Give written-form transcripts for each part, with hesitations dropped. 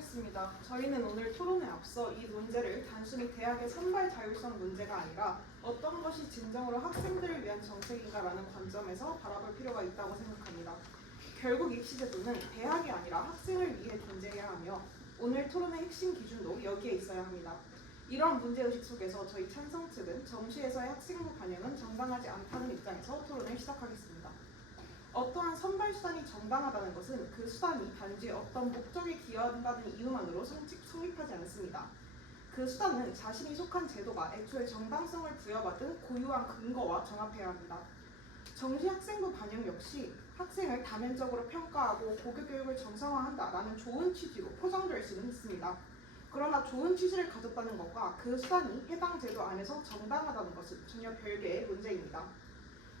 시작하겠습니다. 저희는 오늘 토론에 앞서 이 문제를 단순히 대학의 선발 자율성 문제가 아니라 어떤 것이 진정으로 학생들을 위한 정책인가라는 관점에서 바라볼 필요가 있다고 생각합니다. 결국 입시제도는 대학이 아니라 학생을 위해 존재해야 하며 오늘 토론의 핵심 기준도 여기에 있어야 합니다. 이런 문제의식 속에서 저희 찬성 측은 정시에서의 학생부 반영은 정당하지 않다는 입장에서 토론을 시작하겠습니다. 어떠한 선발 수단이 정당하다는 것은 그 수단이 단지 어떤 목적에 기여한다는 이유만으로 성립하지 않습니다. 그 수단은 자신이 속한 제도가 애초에 정당성을 부여받은 고유한 근거와 정합해야 합니다. 정시 학생부 반영 역시 학생을 다면적으로 평가하고 고교교육을 정상화한다라는 좋은 취지로 포장될 수는 있습니다. 그러나 좋은 취지를 가졌다는 것과 그 수단이 해당 제도 안에서 정당하다는 것은 전혀 별개의 문제입니다.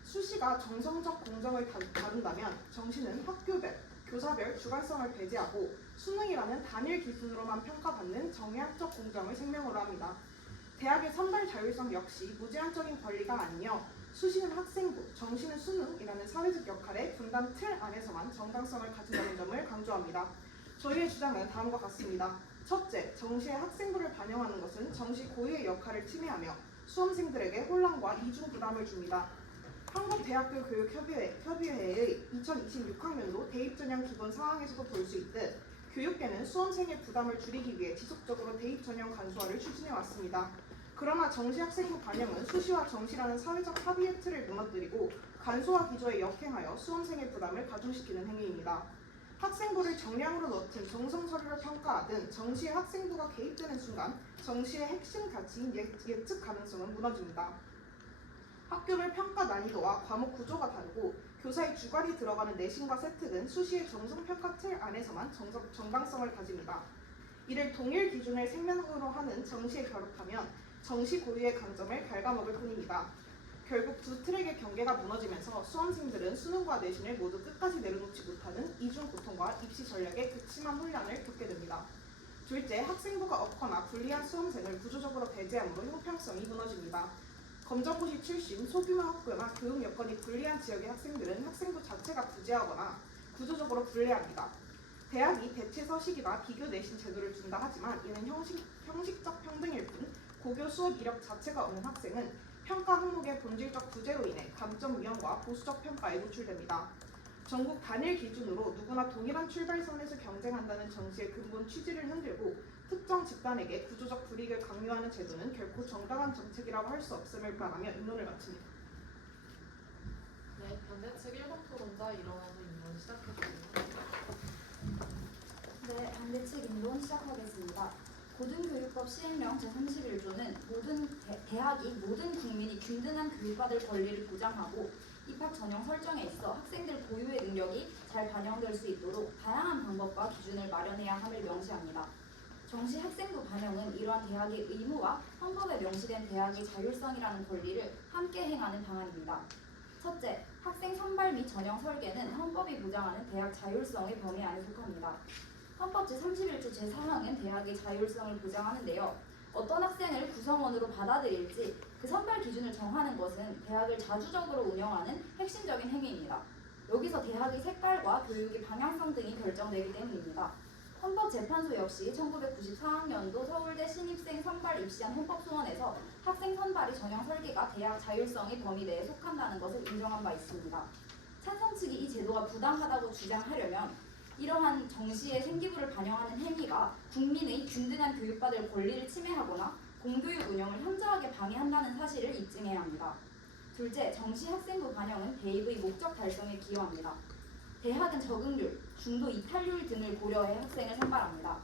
수시가 정성적 공정을 다룬다면 정시는 학교별, 교사별 주관성을 배제하고 수능이라는 단일 기준으로만 평가받는 정의학적 공정을 생명으로 합니다. 대학의 선발 자율성 역시 무제한적인 권리가 아니며 수시는 학생부, 정시는 수능이라는 사회적 역할의 분단 틀 안에서만 정당성을 가진다는 점을 강조합니다. 저희의 주장은 다음과 같습니다. 첫째, 정시의 학생부를 반영하는 것은 정시 고유의 역할을 침해하며 수험생들에게 혼란과 이중 부담을 줍니다. 한국대학교 교육협의회의 2026학년도 대입전형 기본 사항에서도 볼 수 있듯 교육계는 수험생의 부담을 줄이기 위해 지속적으로 대입전형 간소화를 추진해왔습니다. 그러나 정시 학생부 반영은 수시와 정시라는 사회적 합의의 틀을 무너뜨리고 간소화 기조에 역행하여 수험생의 부담을 가중시키는 행위입니다. 학생부를 정량으로 넣든 정성 서류를 평가하든 정시의 학생부가 개입되는 순간 정시의 핵심 가치인 예측 가능성은 무너집니다. 학교별 평가 난이도와 과목 구조가 다르고 교사의 주관이 들어가는 내신과 세특은 수시의 정성평가 틀 안에서만 정당성을 가집니다. 이를 동일 기준을 생명으로 하는 정시에 결합하면 정시 고유의 강점을 갉아먹을 뿐입니다. 결국 두 트랙의 경계가 무너지면서 수험생들은 수능과 내신을 모두 끝까지 내려놓지 못하는 이중 고통과 입시 전략의 극심한 혼란을 겪게 됩니다. 둘째, 학생부가 없거나 불리한 수험생을 구조적으로 배제함으로 형평성이 무너집니다. 검정고시 출신 소규모 학교나 교육 여건이 불리한 지역의 학생들은 학생부 자체가 부재하거나 구조적으로 불리합니다. 대학이 대체 서식이나 비교 내신 제도를 준다 하지만 이는 형식적 평등일 뿐 고교 수업 이력 자체가 없는 학생은 평가 항목의 본질적 부재로 인해 감점 위험과 보수적 평가에 노출됩니다. 전국 단일 기준으로 누구나 동일한 출발선에서 경쟁한다는 정시의 근본 취지를 흔들고 특정 집단에게 구조적 불이익을 강요하는 제도는 결코 정당한 정책이라고 할 수 없음을 바라며 인론을 마칩니다. 네, 반대측 1번 토론자 일어나서 인론 시작해주세요. 네, 반대측 인론 시작하겠습니다. 고등교육법 시행령 제31조는 대학이 모든 국민이 균등한 교육받을 권리를 보장하고 입학 전형 설정에 있어 학생들 고유의 능력이 잘 반영될 수 있도록 다양한 방법과 기준을 마련해야 함을 명시합니다. 정시 학생부 반영은 이러한 대학의 의무와 헌법에 명시된 대학의 자율성이라는 권리를 함께 행하는 방안입니다. 첫째, 학생 선발 및 전형 설계는 헌법이 보장하는 대학 자율성의 범위 안에 속합니다. 헌법 제31조 제4항은 대학의 자율성을 보장하는데요. 어떤 학생을 구성원으로 받아들일지 그 선발 기준을 정하는 것은 대학을 자주적으로 운영하는 핵심적인 행위입니다. 여기서 대학의 색깔과 교육의 방향성 등이 결정되기 때문입니다. 헌법재판소 역시 1994학년도 서울대 신입생 선발 입시한 헌법소원에서 학생 선발의 전형 설계가 대학 자율성의 범위 내에 속한다는 것을 인정한 바 있습니다. 찬성 측이 이 제도가 부당하다고 주장하려면 이러한 정시의 생기부를 반영하는 행위가 국민의 균등한 교육받을 권리를 침해하거나 공교육 운영을 현저하게 방해한다는 사실을 입증해야 합니다. 둘째, 정시 학생부 반영은 대입의 목적 달성에 기여합니다. 대학은 적응률, 중도 이탈률 등을 고려해 학생을 선발합니다.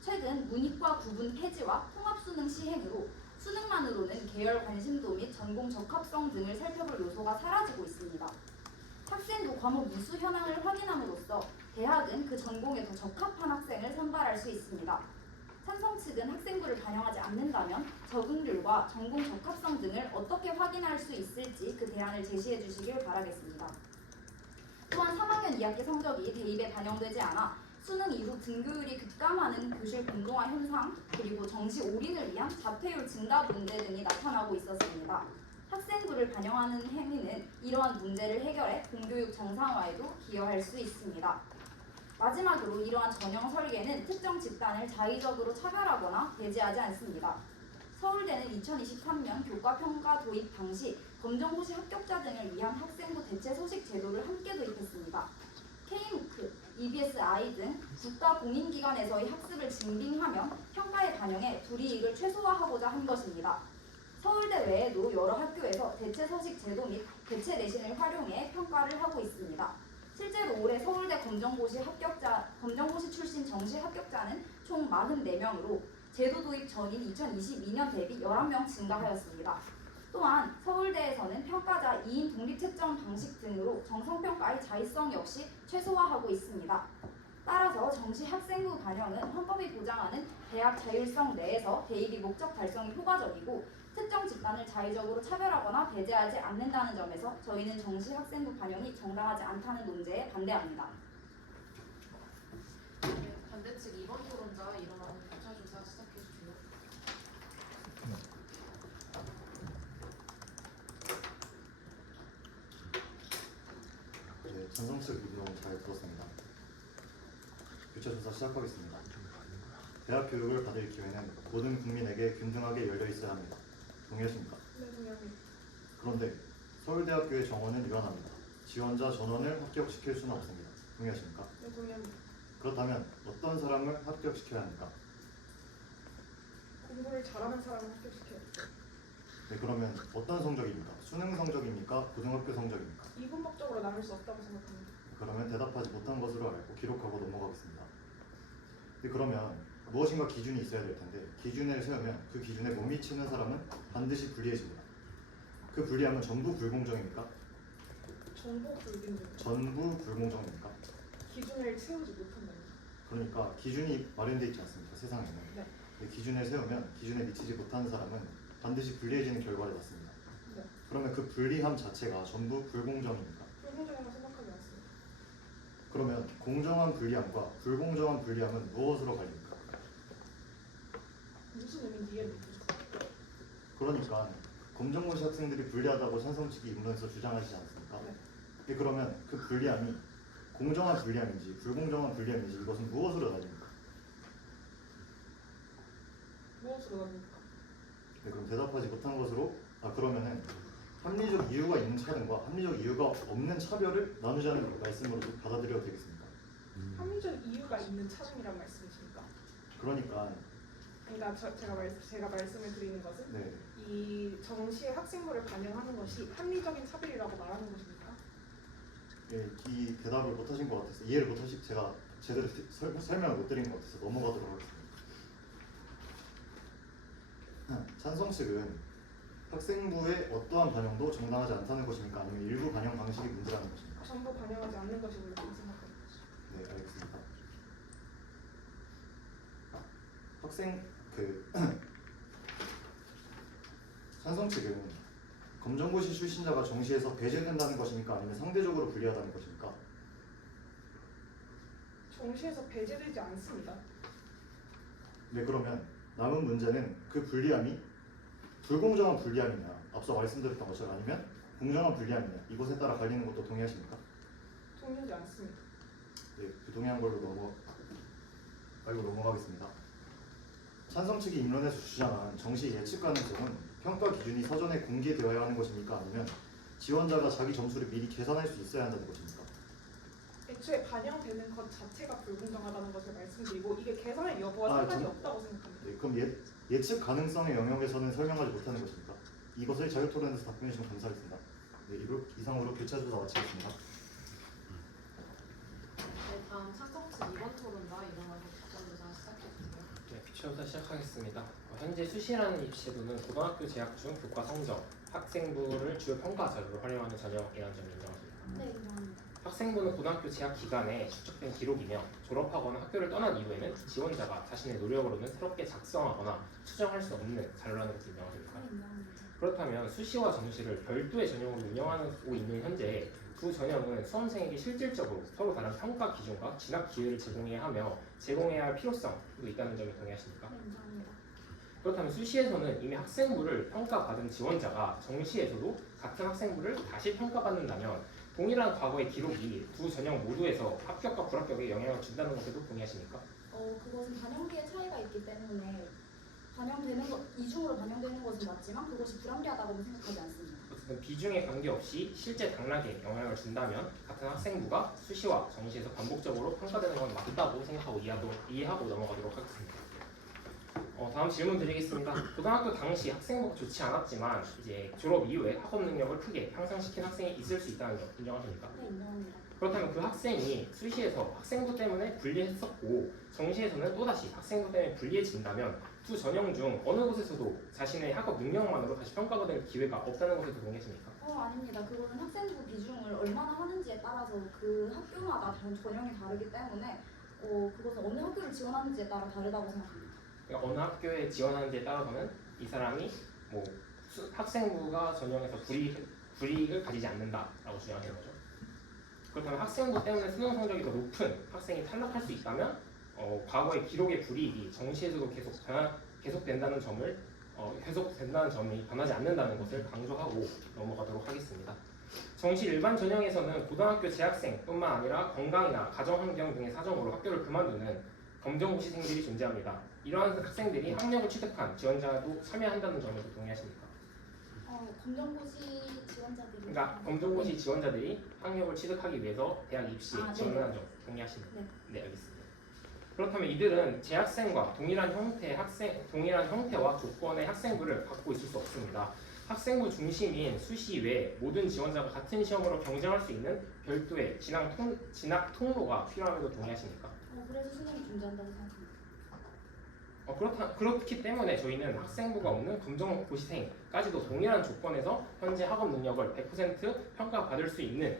최근 문이과 구분 폐지와 통합수능 시행으로 수능만으로는 계열 관심도 및 전공 적합성 등을 살펴볼 요소가 사라지고 있습니다. 학생부 과목 이수 현황을 확인함으로써 대학은 그 전공에 더 적합한 학생을 선발할 수 있습니다. 찬성 측은 학생부를 반영하지 않는다면 적응률과 전공 적합성 등을 어떻게 확인할 수 있을지 그 대안을 제시해 주시길 바라겠습니다. 또한 3학년 2학기 성적이 대입에 반영되지 않아 수능 이후 등교율이 급감하는 교실 공동화 현상, 그리고 정시 올인을 위한 자퇴율 증가 문제 등이 나타나고 있었습니다. 학생부를 반영하는 행위는 이러한 문제를 해결해 공교육 정상화에도 기여할 수 있습니다. 마지막으로 이러한 전형 설계는 특정 집단을 자의적으로 차별하거나 배제하지 않습니다. 서울대는 2023년 교과평가 도입 당시 검정고시 합격자 등을 위한 학생부 대체 소식 제도를 함께 도입했습니다. K무크, EBS-I 등 국가 공인기관에서의 학습을 증빙하며 평가에 반영해 불이익을 최소화하고자 한 것입니다. 서울대 외에도 여러 학교에서 대체 서식 제도 및 대체 내신을 활용해 평가를 하고 있습니다. 실제로 올해 서울대 검정고시 출신 정시 합격자는 총 44명으로 제도 도입 전인 2022년 대비 11명 증가하였습니다. 또한 서울대에서는 평가자 2인 독립채점 방식 등으로 정성평가의 자의성 역시 최소화하고 있습니다. 따라서 정시 학생부 반영은 헌법이 보장하는 대학 자율성 내에서 대입이 목적 달성이 효과적이고 특정 집단을 자의적으로 차별하거나 배제하지 않는다는 점에서 저희는 정시 학생부 반영이 정당하지 않다는 논제에 반대합니다. 네, 반대측 2번 토론자 일어나는 교차 조사 시작해 주세요. 네, 전성 측 의견 잘 들었습니다. 교차 조사 시작하겠습니다. 대학 교육을 받을 기회는 모든 국민에게 균등하게 열려 있어야 합니다. 동의하십니까? 네, 동의합니다. 그런데 서울대학교의 정원은 유한합니다. 지원자 전원을 합격시킬 수는 없습니다. 동의하십니까? 네, 동의합니다. 그렇다면 어떤 사람을 합격시켜야 합니까? 공부를 잘하는 사람을 합격시켜야 돼요. 네, 그러면 어떤 성적입니까? 수능 성적입니까? 고등학교 성적입니까? 이분법적으로 나눌 수 없다고 생각합니다. 그러면 대답하지 못한 것으로 알고 기록하고 넘어가겠습니다. 네, 그러면 무엇인가 기준이 있어야 될 텐데 기준을 세우면 그 기준에 못 미치는 사람은 반드시 불리해집니다. 그 불리함은 전부 불공정입니까? 정보 불균등. 전부 불공정입니까? 기준을 채우지 못한다는 거. 그러니까 기준이 마련되어 있지 않습니까? 세상에는. 네. 기준을 세우면 기준에 미치지 못하는 사람은 반드시 불리해지는 결과를 낳습니다. 네. 그러면 그 불리함 자체가 전부 불공정입니까? 불공정이라고 생각하지 않습니다. 그러면 공정한 불리함과 불공정한 불리함은 무엇으로 갈립니까? 무슨 의미인지 이해를 못했어요. 그러니까 검정고시 학생들이 불리하다고 찬성측이 인문에서 주장하시지 않습니까? 네. 그러면 그 불리함이 공정한 불리함인지 불공정한 불리함인지 이것은 무엇으로 나뉩니까? 무엇으로 나뉩니까? 네, 그럼 대답하지 못한 것으로 그러면은 합리적 이유가 있는 차등과 합리적 이유가 없는 차별을 나누자는 말씀으로 받아들여도 되겠습니까? 합리적 이유가 있는 차등이란 말씀이십니까? 그러니까 제가 말씀을 드리는 것은 네, 이 정시의 학생부를 반영하는 것이 합리적인 차별이라고 말하는 것입니까? 예, 이 대답을 못하신 것 같아서 이해를 못하시 제가 제대로 설명을 못 드린 것 같아서 넘어가도록 하겠습니다. 찬성 측은 학생부의 어떠한 반영도 정당하지 않다는 것입니까? 아니면 일부 반영 방식이 문제라는 것입니까? 전부 반영하지 않는 것이 옳다고 생각합니다. 네, 알겠습니다. 학생 찬성 측은 검정고시 출신자가 정시에서 배제된다는 것입니까? 아니면 상대적으로 불리하다는 것입니까? 정시에서 배제되지 않습니다. 네, 그러면 남은 문제는 그 불리함이 불공정한 불리함이냐, 앞서 말씀드렸던 것처럼 아니면 공정한 불리함이냐, 이것에 따라 갈리는 것도 동의하십니까? 동의하지 않습니다. 네, 그 동의한 걸로 넘어가겠습니다. 찬성 측이 인론에서 주장한 정시 예측 가능성은 평가 기준이 서전에 공개되어야 하는 것입니까? 아니면 지원자가 자기 점수를 미리 계산할 수 있어야 한다는 것입니까? 애초에 반영되는 것 자체가 불공정하다는 것을 말씀드리고 이게 계산의 여부와 상관이 없다고 생각합니다. 네, 그럼 예측 가능성의 영역에서는 설명하지 못하는 것입니까? 이것을 자유토론에서 답변해 주시면 감사하겠습니다. 네, 이상으로 교차조사 마치겠습니다. 네, 다음 찬성 측 2번 토론자 일어나는 교차 조사 시작해 주세요. 네, 교차조사 시작하겠습니다. 현재 수시라는 입시제도는 고등학교 재학 중 교과 성적, 학생부를 주요 평가 자료로 활용하는 전형이라는 점을 인정합니다. 네, 인정합니다. 학생부는 고등학교 재학 기간에 축적된 기록이며 졸업하거나 학교를 떠난 이후에는 지원자가 자신의 노력으로는 새롭게 작성하거나 수정할 수 없는 자료라는 것을 인정하십니까? 네, 인정합니다. 그렇다면 수시와 정시를 별도의 전형으로 운영하고 있는 현재 두 전형은 수험생에게 실질적으로 서로 다른 평가 기준과 진학 기회를 제공해야 하며 제공해야 할 필요성도 있다는 점에 동의하십니까? 네, 인정합니다. 그렇다면 수시에서는 이미 학생부를 평가받은 지원자가 정시에서도 같은 학생부를 다시 평가받는다면 동일한 과거의 기록이 두 전형 모두에서 합격과 불합격에 영향을 준다는 것에도 동의하십니까? 그것은 반영기의 차이가 있기 때문에 이중으로 반영되는 것은 맞지만 그것이 불합리하다고는 생각하지 않습니다. 어쨌든 비중에 관계없이 실제 당락에 영향을 준다면 같은 학생부가 수시와 정시에서 반복적으로 평가되는 건 맞다고 생각하고 이해하고 넘어가도록 하겠습니다. 다음 질문 드리겠습니다. 고등학교 당시 학생부가 좋지 않았지만 이제 졸업 이후에 학업 능력을 크게 향상시킨 학생이 있을 수 있다는 점 인정하십니까? 네, 인정합니다. 그렇다면 그 학생이 수시에서 학생부 때문에 불리했었고 정시에서는 또다시 학생부 때문에 불리해진다면 두 전형 중 어느 곳에서도 자신의 학업 능력만으로 다시 평가받을 기회가 없다는 것에도 동의하십니까? 아닙니다. 그거는 학생부 비중을 얼마나 하는지에 따라서 그 학교마다 전형이 다르기 때문에 그것은 어느 학교를 지원하는지에 따라 다르다고 생각합니다. 그러니까 어느 학교에 지원하는지에 따라서는 이 사람이 뭐 학생부가 전형에서 불이익을 가지지 않는다라고 주장하는 거죠. 그렇다면 학생부 때문에 수능 성적이 더 높은 학생이 탈락할 수 있다면 과거의 기록의 불이익이 정시에서도 계속된다는 점이 변하지 않는다는 것을 강조하고 넘어가도록 하겠습니다. 정시 일반 전형에서는 고등학교 재학생뿐만 아니라 건강이나 가정환경 등의 사정으로 학교를 그만두는 검정고시생들이 존재합니다. 이러한 학생들이 학력을 취득한 지원자도 참여한다는 점에도 동의하십니까? 검정고시 지원자들이 그러니까 검정고시 지원자들이 학력을 취득하기 위해서 대학 입시에 지원하는 점 동의하십니까? 네, 알겠습니다. 그렇다면 이들은 재학생과 동일한 형태와 조건의 학생부를 갖고 있을 수 없습니다. 학생부 중심인 수시 외에 모든 지원자가 같은 시험으로 경쟁할 수 있는 별도의 진학 통로가 필요함에도 동의하십니까? 그래서 수능이 존재한다고 생각합니다. 그렇기 때문에 저희는 학생부가 없는 검정고시생까지도 동일한 조건에서 현재 학업 능력을 100% 평가받을 수 있는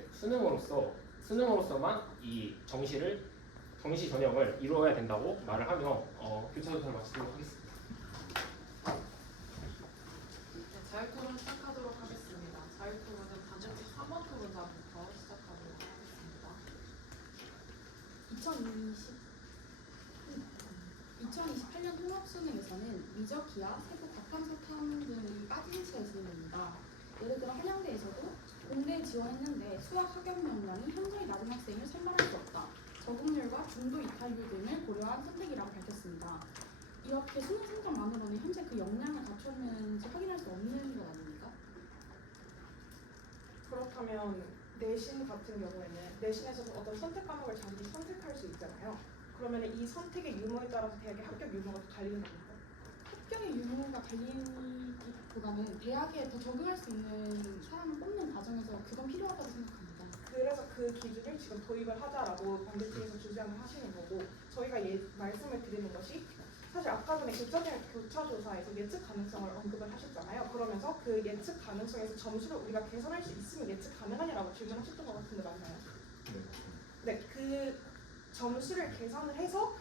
수능으로서만 이 정시 전형을 이루어야 된다고 말을 하며 교차 조사를 마치도록 하겠습니다. 네, 자유토론 시작하도록 하겠습니다. 자유토론은 반드시 3번 토론자부터 시작하도록 하겠습니다. 2028년 통합수능에서는 미적 기하, 세부 과탐사탐 등이 빠진 채 진행됩니다. 예를 들어 한양대에서도 공대에 지원했는데 수학 학업 역량이 현저히 낮은 학생을 선발할 수 없다. 적응률과 중도 이탈률 등을 고려한 선택이라고 밝혔습니다. 이렇게 수능 성적만으로는 현재 그 역량을 갖췄는지 확인할 수 없는 것 아닙니까? 그렇다면 내신 같은 경우에는 내신에서도 어떤 선택 과목을 자기이 선택할 수 있잖아요. 그러면 이 선택의 유무에 따라서 대학의 합격 유무가 갈리는 겁니까? 합격의 유무가 갈리기보다는 대학에 더 적응할 수 있는 사람을 뽑는 과정에서 그건 필요하다고 생각합니다. 그래서 그 기준을 지금 도입을 하자라고 반대쪽에서 주장을 하시는 거고, 저희가 말씀을 드리는 것이 사실 아까 전에 교차조사에서 예측 가능성을 언급을 하셨잖아요. 그러면서 그 예측 가능성에서 점수를 우리가 계산할 수 있으면 예측 가능하냐라고 질문하셨던 것 같은데 맞나요? 네, 그 점수를 계산을 해서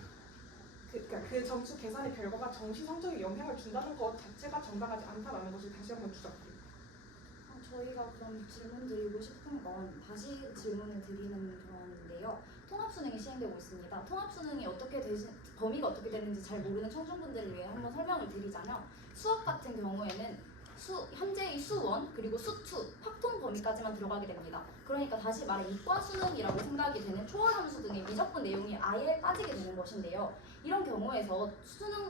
그 점수 계산의 결과가 정시 성적에 영향을 준다는 것 자체가 정당하지 않다라는 것을 다시 한번 주장드립니다. 저희가 그럼 질문 드리고 싶은 건 다시 질문을 드리는 건데요. 통합수능이 시행되고 있습니다. 통합수능이 범위가 어떻게 되는지 잘 모르는 청중분들을 위해 한번 설명을 드리자면, 수학 같은 경우에는 현재의 수1 그리고 수2 확통 범위까지만 들어가게 됩니다. 그러니까 다시 말해 이과 수능이라고 생각이 되는 초월함수 등의 미적분 내용이 아예 빠지게 되는 것인데요. 이런 경우에서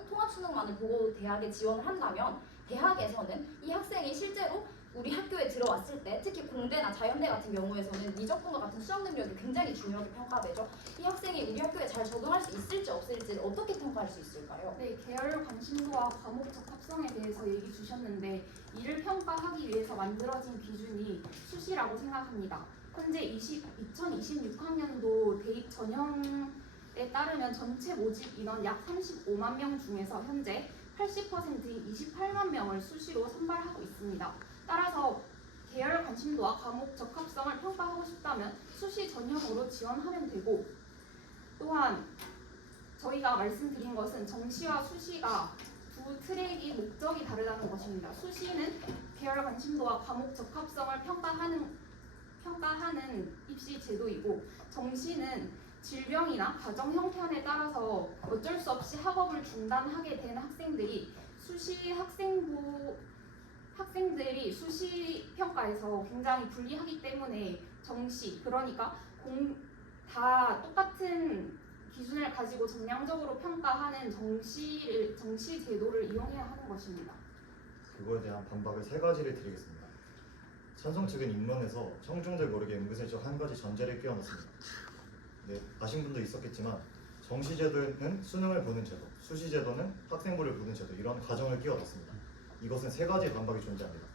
통합수능만을 보고 대학에 지원을 한다면 대학에서는 이 학생이 실제로 우리 학교에 들어왔을 때, 특히 공대나 자연대 같은 경우에서는 미적분과 같은 수학 능력이 굉장히 중요하게 평가되죠. 이 학생이 우리 학교에 잘 적응할 수 있을지 없을지 어떻게 평가할 수 있을까요? 네, 계열 관심도와 과목적 합성에 대해서 얘기 주셨는데, 이를 평가하기 위해서 만들어진 기준이 수시라고 생각합니다. 현재 2026학년도 대입 전형에 따르면 전체 모집 인원 약 35만 명 중에서 현재 80%인 28만 명을 수시로 선발하고 있습니다. 따라서 계열 관심도와 과목 적합성을 평가하고 싶다면 수시 전형으로 지원하면 되고, 또한 저희가 말씀드린 것은 정시와 수시가 두 트랙이 목적이 다르다는 것입니다. 수시는 계열 관심도와 과목 적합성을 평가하는 입시 제도이고, 정시는 질병이나 가정 형편에 따라서 어쩔 수 없이 학업을 중단하게 된 학생들이 수시 평가에서 굉장히 불리하기 때문에 정시, 그러니까 다 똑같은 기준을 가지고 정량적으로 평가하는 정시 제도를 이용해야 하는 것입니다. 그거에 대한 반박을 세 가지를 드리겠습니다. 찬성 측은 입문에서 청중들 모르게 은근슬쩍 한 가지 전제를 끼워넣습니다. 네, 아신 분도 있었겠지만 정시제도는 수능을 보는 제도, 수시제도는 학생부를 보는 제도, 이런 과정을 끼워넣습니다. 이것은 세 가지 반박이 존재합니다.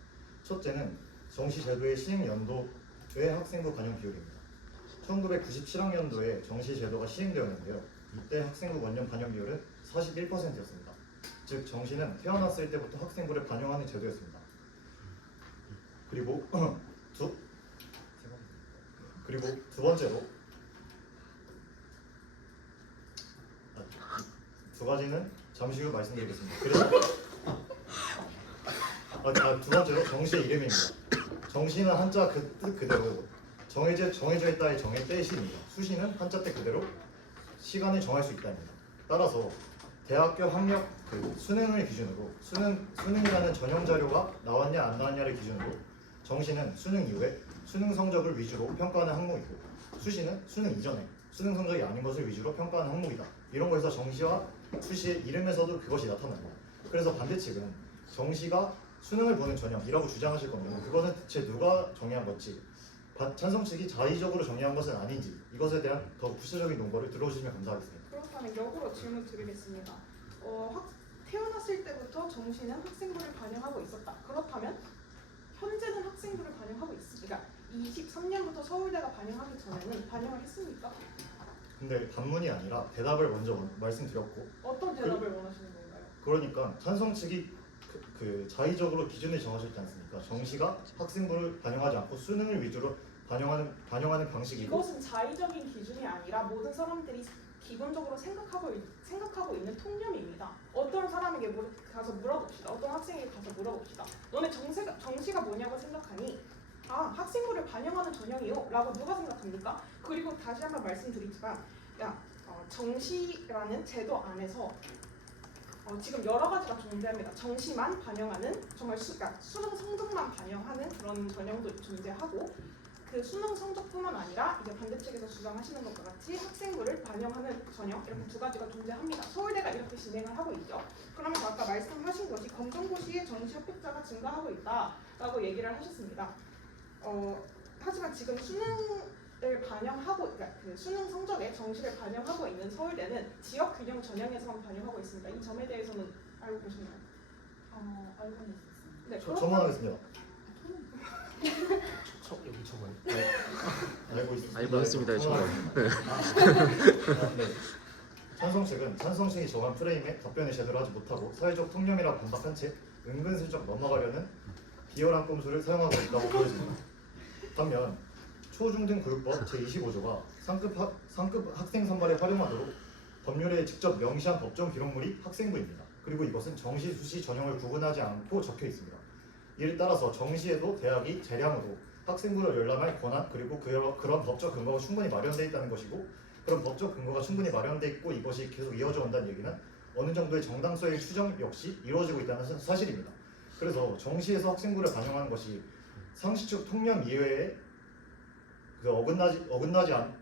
첫째는 정시제도의 시행 연도의 학생부 반영 비율입니다. 1997학년도에 정시제도가 시행되었는데요. 이때 학생부 원년 반영 비율은 41%였습니다. 즉 정시는 태어났을 때부터 학생부를 반영하는 제도였습니다. 그리고 두 번째로 두 가지는 잠시 후 말씀드리겠습니다. 그래서 두 번째로 정시의 이름입니다. 정시는 한자 그 뜻 그대로 정해져 있다의 정의 때시입니다. 수시는 한자 뜻 그대로 시간을 정할 수 있다입니다. 따라서 대학교 학력 수능을 기준으로 수능이라는 전형 자료가 나왔냐 안 나왔냐를 기준으로 정시는 수능 이후에 수능 성적을 위주로 평가하는 항목이고 수시는 수능 이전에 수능 성적이 아닌 것을 위주로 평가하는 항목이다. 이런 거에서 정시와 수시의 이름에서도 그것이 나타납니다. 그래서 반대측은 정시가 수능을 보는 전형이라고 주장하실 겁니다. 그것은 대체 누가 정의한 건지, 찬성 측이 자의적으로 정의한 것은 아닌지, 이것에 대한 더 구체적인 논거를 들어주시면 감사하겠습니다. 그렇다면 역으로 질문 드리겠습니다. 태어났을 때부터 정시는 학생부를 반영하고 있었다. 그렇다면 현재는 학생부를 반영하고 있습니다. 23년부터 서울대가 반영하기 전에는 반영을 했습니까? 근데 반문이 아니라 대답을 먼저 말씀드렸고, 어떤 대답을 원하시는 건가요? 그러니까 찬성 측이 자의적으로 기준을 정하셨지 않습니까? 정시가 학생부를 반영하지 않고 수능을 위주로 반영하는 방식이고, 이것은 자의적인 기준이 아니라 모든 사람들이 기본적으로 생각하고 있는 통념입니다. 어떤 사람에게 가서 물어봅시다. 어떤 학생에게 가서 물어봅시다. 너네 정시가 뭐냐고 생각하니? 학생부를 반영하는 전형이요? 라고 누가 생각합니까? 그리고 다시 한번 말씀드리지만 정시라는 제도 안에서 지금 여러 가지가 존재합니다. 정시만 반영하는 정말 수능 성적만 반영하는 그런 전형도 존재하고, 그 수능 성적뿐만 아니라 이제 반대측에서 주장하시는 것과 같이 학생부를 반영하는 전형, 이렇게 두 가지가 존재합니다. 서울대가 이렇게 진행을 하고 있죠. 그러면 아까 말씀하신 것이 검정고시의 정시 합격자가 증가하고 있다라고 얘기를 하셨습니다. 하지만 지금 수능을 반영하고, 그러니까 그 수능 성적에 정시를 반영하고 있는 서울대는 지역 균형 전형에서만 반영하고 있습니다. 이 점에 대해서는 알고 계시나요? 알고는 있었습니다. 네, 첨언하겠습니다. 여기 저번에 알고 있습니다. 알고 있습니다. 네. 찬성 측이 정한 프레임에 답변을 제대로 하지 못하고 사회적 통념이라 반박한 채 은근슬쩍 넘어가려는 비열한 꼼수를 사용하고 있다고 보여집니다. 반면 초중등 교육법 제25조가 상급 학생 선발에 활용하도록 법률에 직접 명시한 법정 기록물이 학생부입니다. 그리고 이것은 정시, 수시 전형을 구분하지 않고 적혀 있습니다. 이를 따라서 정시에도 대학이 재량으로 학생부를 열람할 권한, 그리고 그런 법적 근거가 충분히 마련되어 있다는 것이고, 그런 법적 근거가 충분히 마련되어 있고 이것이 계속 이어져 온다는 얘기는 어느 정도의 정당성의 추정 역시 이루어지고 있다는 사실입니다. 그래서 정시에서 학생부를 반영하는 것이 상식적 통념 이외에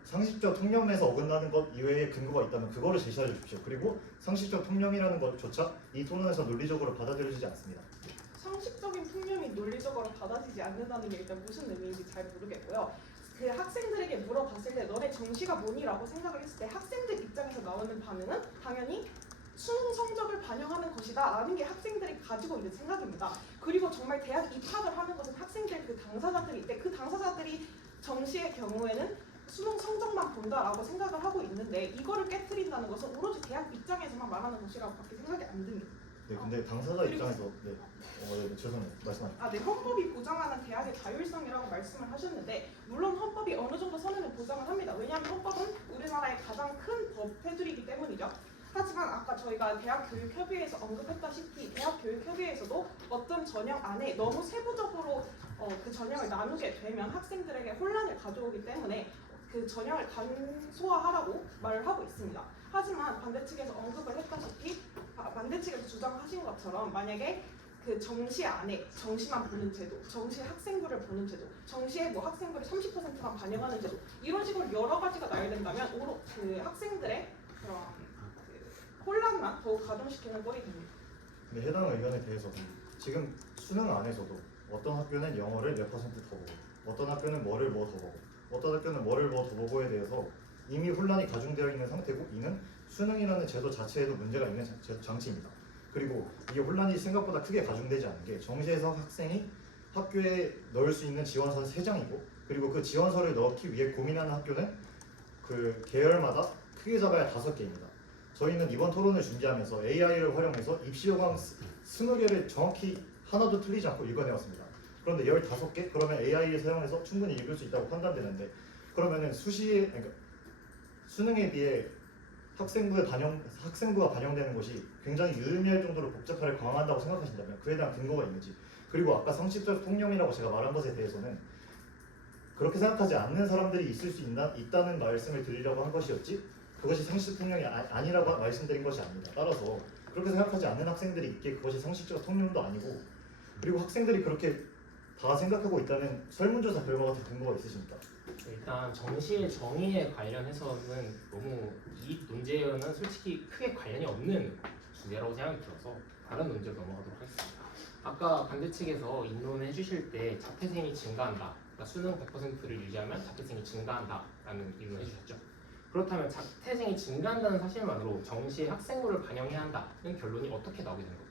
상식적 통념에서 어긋나는 것 이외에 근거가 있다면 그거를 제시해 주십시오. 그리고 상식적 통념이라는 것조차 이 토론에서 논리적으로 받아들여지지 않습니다. 상식적인 통념이 논리적으로 받아지지 않는다는 게 일단 무슨 의미인지 잘 모르겠고요. 그 학생들에게 물어봤을 때 너네 정시가 뭐니라고 생각을 했을 때 학생들 입장에서 나오는 반응은 당연히 수능 성적을 반영하는 것이다 라는 게 학생들이 가지고 있는 생각입니다. 그리고 정말 대학 입학을 하는 것은 학생들 그 당사자들인데, 그 당사자들이 정시의 경우에는 수능 성적만 본다라고 생각을 하고 있는데, 이거를 깨트린다는 것은 오로지 대학 입장에서만 말하는 것이라고 밖에 생각이 안 듭니다. 네, 근데 당사자 입장에서 죄송해요. 말씀하세요. 네, 헌법이 보장하는 대학의 자율성이라고 말씀을 하셨는데, 물론 헌법이 어느 정도 선에는 보장을 합니다. 왜냐하면 헌법은 우리나라의 가장 큰 법 테두리이기 때문이죠. 하지만 아까 저희가 대학교육협의회에서 언급했다시피 대학교육협의회에서도 어떤 전형 안에 너무 세부적으로 그 전형을 나누게 되면 학생들에게 혼란을 가져오기 때문에 그 전형을 간소화하라고 말을 하고 있습니다. 하지만 반대측에서 언급을 했다시피 반대측에서 주장하신 것처럼 만약에 그 정시 안에 정시만 보는 제도, 정시 학생부를 보는 제도, 정시에 뭐 학생부를 30%만 반영하는 제도 이런 식으로 여러 가지가 나열된다면 오로 그 학생들의 그런 그 혼란만 더욱 가중시키는 꼴이 됩니다. 근데 해당 의견에 대해서는 지금 수능 안에서도 어떤 학교는 영어를 몇 퍼센트 더 보고 어떤 학교는 뭐를 뭐 더 보고 어떤 학교는 뭐를 뭐 더 보고에 대해서 이미 혼란이 가중되어 있는 상태고 이는 수능이라는 제도 자체에도 문제가 있는 장치입니다. 그리고 이 혼란이 생각보다 크게 가중되지 않은 게 정시에서 학생이 학교에 넣을 수 있는 지원서는 3장이고 그리고 그 지원서를 넣기 위해 고민하는 학교는 그 계열마다 크게 잡아야 5개입니다. 저희는 이번 토론을 준비하면서 AI를 활용해서 입시 요강 20개를 정확히 하나도 틀리지 않고 읽어내었습니다. 그런데 15개? 그러면 AI를 사용해서 충분히 읽을 수 있다고 판단되는데 그러면은 그러니까 수능에 비해 학생부가 반영되는 것이 굉장히 유의미할 정도로 복잡하게 강화한다고 생각하신다면 그에 대한 근거가 있는지 그리고 아까 상식적 통념이라고 제가 말한 것에 대해서는 그렇게 생각하지 않는 사람들이 있을 수 있다는 말씀을 드리려고 한 것이었지 그것이 상식적 통념이 아니라고 말씀드린 것이 아닙니다. 따라서 그렇게 생각하지 않는 학생들이 있기에 그것이 상식적 통념도 아니고 그리고 학생들이 그렇게 다 생각하고 있다는 설문조사 결과 같은 근거가 있으십니까? 일단 정시의 정의에 관련해서는 너무 이 논제와는 솔직히 크게 관련이 없는 주제라고 생각이 들어서 다른 논제로 넘어가도록 하겠습니다. 아까 반대 측에서 인론을 해주실 때 자퇴생이 증가한다. 그러니까 수능 100%를 유지하면 자퇴생이 증가한다라는 인론을 해주셨죠. 그렇다면 자퇴생이 증가한다는 사실만으로 정시의 학생부를 반영해야 한다는 결론이 어떻게 나오게 된 겁니까?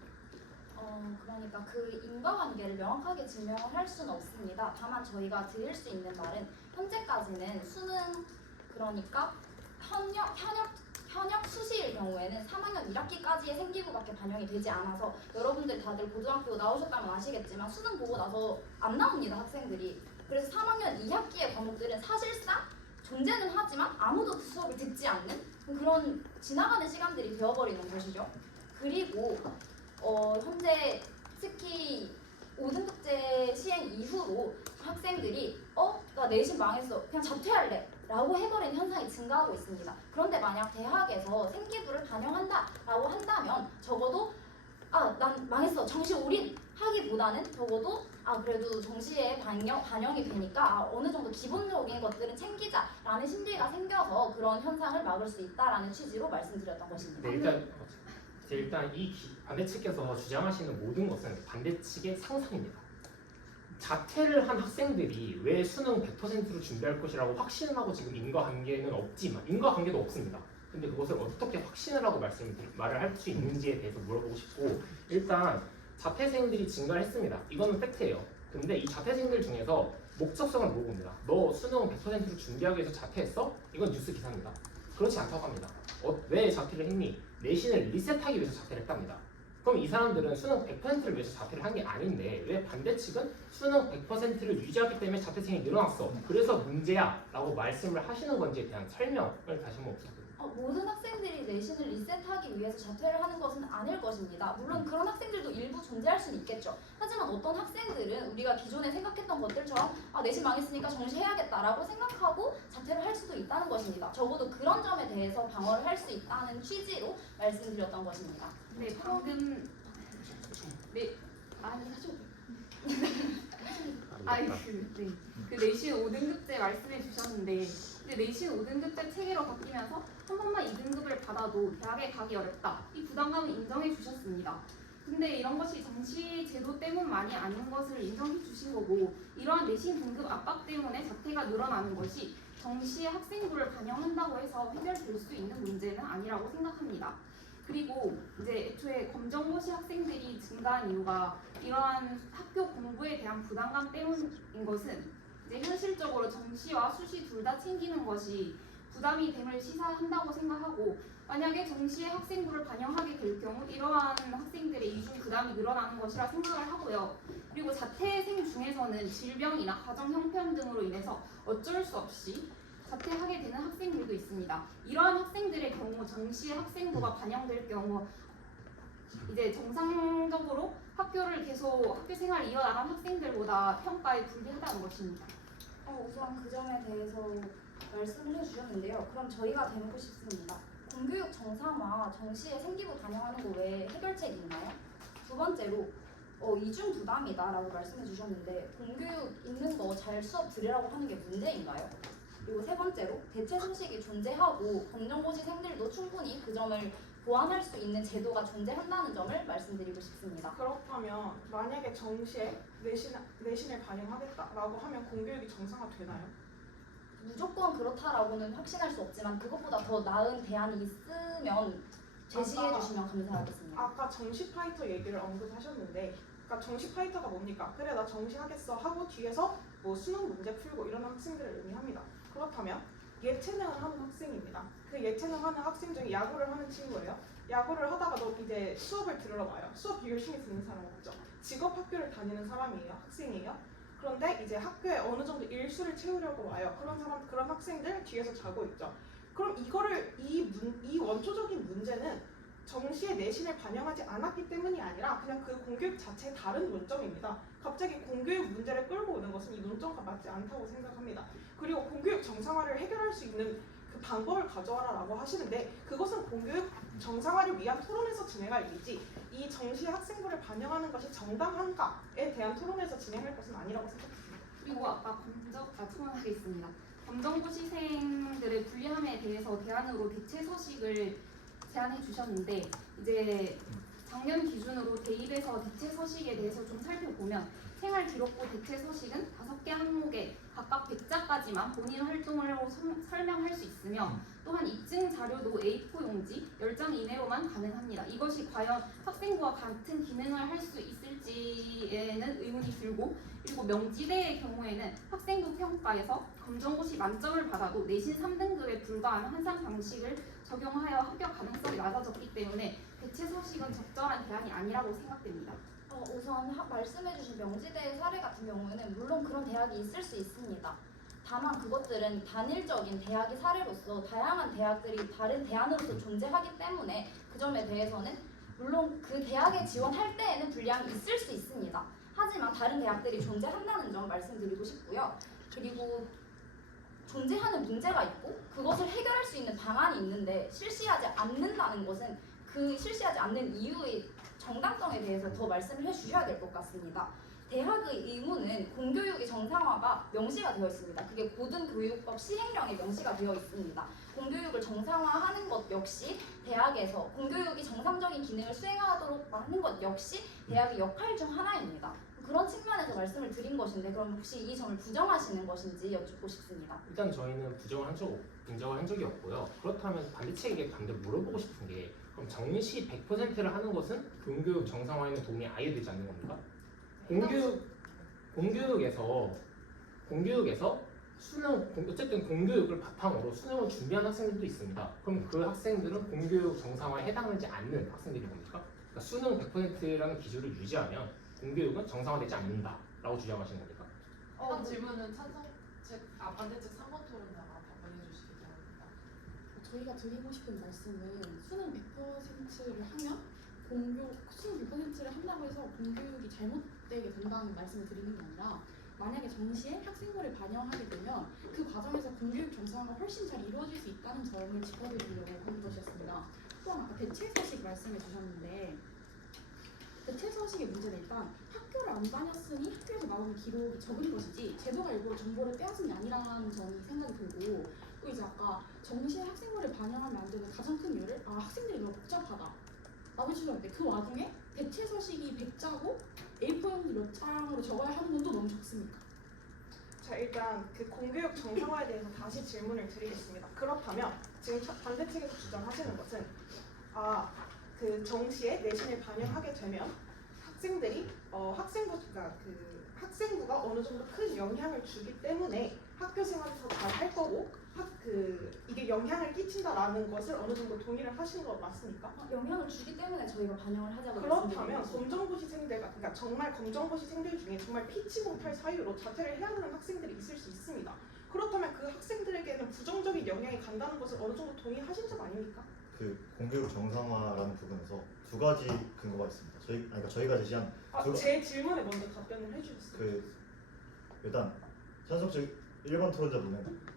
그러니까 그 인과관계를 명확하게 증명을 할 수는 없습니다. 다만 저희가 드릴 수 있는 말은 현재까지는 수능 그러니까 현역 수시일 경우에는 3학년 1학기까지의 생기부밖에 반영이 되지 않아서 여러분들 다들 고등학교 나오셨다면 아시겠지만 수능 보고 나서 안 나옵니다 학생들이. 그래서 3학년 2학기의 과목들은 사실상 존재는 하지만 아무도 그 수업을 듣지 않는 그런 지나가는 시간들이 되어버리는 것이죠. 그리고 현재 특히 5등급제 시행 이후로 학생들이 나 내신 망했어 그냥 자퇴할래 라고 해버리는 현상이 증가하고 있습니다. 그런데 만약 대학에서 생기부를 반영한다라고 한다면 적어도 난 망했어 정시 올인 하기보다는 적어도 그래도 정시에 반영이 되니까 어느 정도 기본적인 것들은 챙기자라는 심리가 생겨서 그런 현상을 막을 수 있다라는 취지로 말씀드렸던 것입니다. 네, 일단 이 반대 측에서 주장하시는 모든 것은 반대 측의 상상입니다. 자퇴를 한 학생들이 왜 수능 100%로 준비할 것이라고 확신을 하고 지금 인과관계는 없지만 인과관계도 없습니다. 근데 그것을 어떻게 확신을 하고 말을 할 수 있는지에 대해서 물어보고 싶고 일단 자퇴생들이 증가했습니다. 이거는 팩트예요. 근데 이 자퇴생들 중에서 목적성을 물어봅니다. 너 수능 100%로 준비하기 위해서 자퇴했어? 이건 뉴스 기사입니다. 그렇지 않다고 합니다. 왜 자퇴를 했니? 내신을 리셋하기 위해서 자퇴를 했답니다. 그럼 이 사람들은 수능 100%를 위해서 자퇴를 한 게 아닌데 왜 반대 측은 수능 100%를 유지하기 때문에 자퇴생이 늘어났어. 그래서 문제야 라고 말씀을 하시는 건지에 대한 설명을 다시 한번 부탁드립니다. 모든 학생들이 내신을 리셋하기 위해서 자퇴를 하는 것은 아닐 것입니다. 물론 그런 학생들도 일부 존재할 수는 있겠죠. 하지만 어떤 학생들은 우리가 기존에 생각했던 것들처럼 내신 망했으니까 정시해야겠다라고 생각하고 자퇴를 할 수도 있다는 것입니다. 적어도 그런 점에 대해서 방어를 할 수 있다는 취지로 말씀드렸던 것입니다. 네, 방금 하죠. 그 내신 5등급제 말씀해 주셨는데 근데 내신 5등급제 체계로 바뀌면서 한 번만 2등급을 받아도 대학에 가기 어렵다. 이 부담감을 인정해 주셨습니다. 근데 이런 것이 정시 제도 때문만이 아닌 것을 인정해 주신 거고 이러한 내신 등급 압박 때문에 자퇴가 늘어나는 것이 정시 학생부를 반영한다고 해서 해결될 수 있는 문제는 아니라고 생각합니다. 그리고 이제 애초에 검정고시 학생들이 증가한 이유가 이러한 학교 공부에 대한 부담감 때문인 것은 이제 현실적으로 정시와 수시 둘 다 챙기는 것이 부담이 됨을 시사한다고 생각하고 만약에 정시에 학생부를 반영하게 될 경우 이러한 학생들의 이중 부담이 늘어나는 것이라 생각을 하고요. 그리고 자퇴생 중에서는 질병이나 가정 형편 등으로 인해서 어쩔 수 없이 자퇴하게 되는 학생들도 있습니다. 이러한 학생들의 경우 정시에 학생부가 반영될 경우 이제 정상적으로 학교를 계속 학교 생활을 이어나간 학생들보다 평가에 불리하다는 것입니다. 우선 그 점에 대해서 말씀을 해주셨는데요. 그럼 저희가 대묻고 싶습니다. 공교육 정상화 정시에 생기부 반영하는 거 외에 해결책이 있나요? 두 번째로 이중 부담이다라고 말씀해 주셨는데 공교육 있는 거 잘 수업 들으라고 하는 게 문제인가요? 그리고 세 번째로 대체 소식이 존재하고 검정고시생들도 충분히 그 점을 보완할 수 있는 제도가 존재한다는 점을 말씀드리고 싶습니다. 그렇다면 만약에 정시에 내신을 반영하겠다라고 하면 공교육이 정상화되나요? 무조건 그렇다라고는 확신할 수 없지만 그것보다 더 나은 대안이 있으면 제시해 아까- 주시면 감사하겠습니다. 아까 정시 파이터 얘기를 언급하셨는데, 그러니까 정시 파이터가 뭡니까? 그래 나 정시 하겠어 하고 뒤에서 뭐 수능 문제 풀고 이런 학생들을 의미합니다. 그렇다면 예체능을 하는 학생입니다. 그 예체능 하는 학생 중에 야구를 하는 친구예요. 야구를 하다가도 이제 수업을 들으러 와요. 수업 열심히 듣는 사람 없죠. 직업 학교를 다니는 사람이에요. 학생이에요. 그런데 이제 학교에 어느 정도 일수를 채우려고 와요. 그런 학생들 뒤에서 자고 있죠. 그럼 이거를 이 원초적인 문제는 정시의 내신을 반영하지 않았기 때문이 아니라 그냥 그 공교육 자체의 다른 논점입니다. 갑자기 공교육 문제를 끌고 오는 것은 이 논점과 맞지 않다고 생각합니다. 그리고 공교육 정상화를 해결할 수 있는 그 방법을 가져와라라고 하시는데 그것은 공교육 정상화를 위한 토론에서 진행할 일이지 이 정시 학생부를 반영하는 것이 정당한가에 대한 토론에서 진행할 것은 아니라고 생각합니다. 그리고 아까 토론하겠습니다. 검정고시생들의 불리함에 대해서 대안으로 대체 서식을 제안해 주셨는데 이제 작년 기준으로 대입에서 대체 서식에 대해서 좀 살펴보면 생활 기록부 대체 서식은 5개 항목에 각각 100자까지만 본인 활동을 설명할 수 있으며 또한 입증 자료도 A4 용지 10장 이내로만 가능합니다. 이것이 과연 학생부와 같은 기능을 할 수 있을지에는 의문이 들고 그리고 명지대의 경우에는 학생부 평가에서 검정고시 만점을 받아도 내신 3등급에 불과한 환산 방식을 적용하여 합격 가능성이 낮아졌기 때문에 대체 서식은 적절한 대안이 아니라고 생각됩니다. 우선 말씀해주신 명지대 사례 같은 경우에는 물론 그런 대학이 있을 수 있습니다. 다만 그것들은 단일적인 대학의 사례로서 다양한 대학들이 다른 대안으로서 존재하기 때문에 그 점에 대해서는 물론 그 대학에 지원할 때에는 불리함이 있을 수 있습니다. 하지만 다른 대학들이 존재한다는 점 말씀드리고 싶고요. 그리고 존재하는 문제가 있고 그것을 해결할 수 있는 방안이 있는데 실시하지 않는다는 것은 그 실시하지 않는 이유의 정당성에 대해서 더 말씀을 해주셔야 될 것 같습니다. 대학의 의무는 공교육의 정상화가 명시가 되어 있습니다. 그게 고등교육법 시행령에 명시가 되어 있습니다. 공교육을 정상화하는 것 역시 대학에서 공교육이 정상적인 기능을 수행하도록 하는 것 역시 대학의 역할 중 하나입니다. 그런 측면에서 말씀을 드린 것인데 그럼 혹시 이 점을 부정하시는 것인지 여쭙고 싶습니다. 일단 저희는 인정을 한 적이 없고요. 그렇다면 반대측에게 반대 물어보고 싶은 게 그럼 정시 100%를 하는 것은 공교육 정상화에는 도움이 아예 되지 않는 겁니까? 공교육에서 어쨌든 공교육을 바탕으로 수능을 준비한 학생들도 있습니다. 그럼 그 학생들은 공교육 정상화에 해당하지 않는 학생들이 뭡니까? 그러니까 수능 100%라는 기준을 유지하면 공교육은 정상화되지 않는다라고 주장하시는 겁니까? 이번 질문은 찬성 측, 반대측 3번 토론자가 답변해 주시기 바랍니다. 저희가 드리고 싶은 말씀은 수능 100%를 하면 수능 100%를 한다고 해서 공교육이 잘못되게 된다는 말씀을 드리는 게 아니라 만약에 정시에 학생부를 반영하게 되면 그 과정에서 공교육 정상화가 훨씬 잘 이루어질 수 있다는 점을 짚어드리려고 하는 것이었습니다. 또한 아까 대체 서식 말씀해 주셨는데 대체 서식의 문제는 일단 학교를 안 다녔으니 학교에서 나오는 기록이 적은 것이지 제도가 일부러 정보를 빼앗은 게 아니라는 점이 생각이 들고 또 이제 아까 정시에 학생부를 반영하면 안 되는 가장 큰 이유를 학생들이 너무 복잡하다 라고 해주셨는데 그 와중에 대체 서식이 100자고 A4 용지 몇 장으로 적어야 하는 건 또 너무 적습니까? 자 일단 그 공교육 정상화에 대해서 다시 질문을 드리겠습니다. 그렇다면 지금 반대측에서 주장하시는 것은 그 정시에 내신을 반영하게 되면 학생들이 학생부가 어느 정도 큰 영향을 주기 때문에 학교 생활에서 잘 할 거고 이게 영향을 끼친다라는 것을 어느 정도 동의를 하시는 거 맞습니까? 영향을 주기 때문에 저희가 반영을 하자고 그렇다면 말씀드린 검정고시생들, 그러니까 정말 검정고시생들 중에 정말 피치 못할 사유로 자퇴를 해야 하는 학생들이 있을 수 있습니다. 그렇다면 그 학생들에게는 부정적인 영향이 간다는 것을 어느 정도 동의하신 점 아닙니까? 그 공교육 정상화라는 부분에서 두 가지 근거가 있습니다. 저희가 제시한 제 질문에 먼저 답변을 해주셨어요. 일단 찬성 측 1번 토론자분은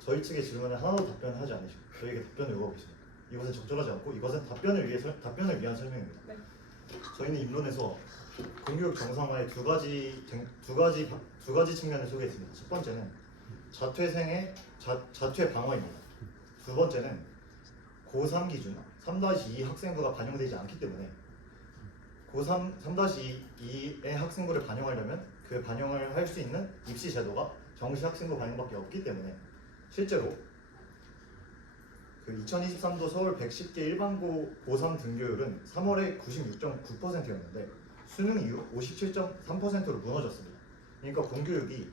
저희 측의 질문에 하나도 답변을 하지 않으시고 저희에게 답변을 요구하고 계십니다. 이것은 적절하지 않고 이것은 답변을 위한 설명입니다. 네. 저희는 입론에서 공교육 정상화의 두 가지 측면을 소개했습니다. 첫 번째는 자퇴 방어입니다. 두 번째는 고3 기준 3-2 학생부가 반영되지 않기 때문에 고3 3-2의 학생부를 반영하려면 그 반영을 할 수 있는 입시 제도가 정시 학생부 반영밖에 없기 때문에 실제로 그 2023도 서울 110개 일반고 고3 등교율은 3월에 96.9%였는데 수능 이후 57.3%로 무너졌습니다. 그러니까 공교육이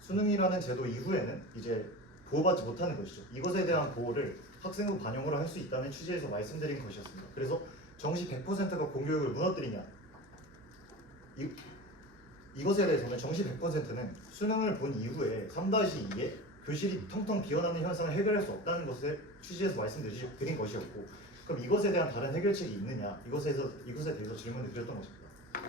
수능이라는 제도 이후에는 이제 보호받지 못하는 것이죠. 이것에 대한 보호를 학생부 반영으로 할 수 있다는 취지에서 말씀드린 것이었습니다. 그래서 정시 100%가 공교육을 무너뜨리냐? 이것에 대해서는 정시 100%는 수능을 본 이후에 3-2에 교실이 텅텅 비어나는 현상을 해결할 수 없다는 것에 취지에서 말씀드린 것이었고, 그럼 이것에 대한 다른 해결책이 있느냐? 이것에 대해서 질문을 드렸던 것입니다.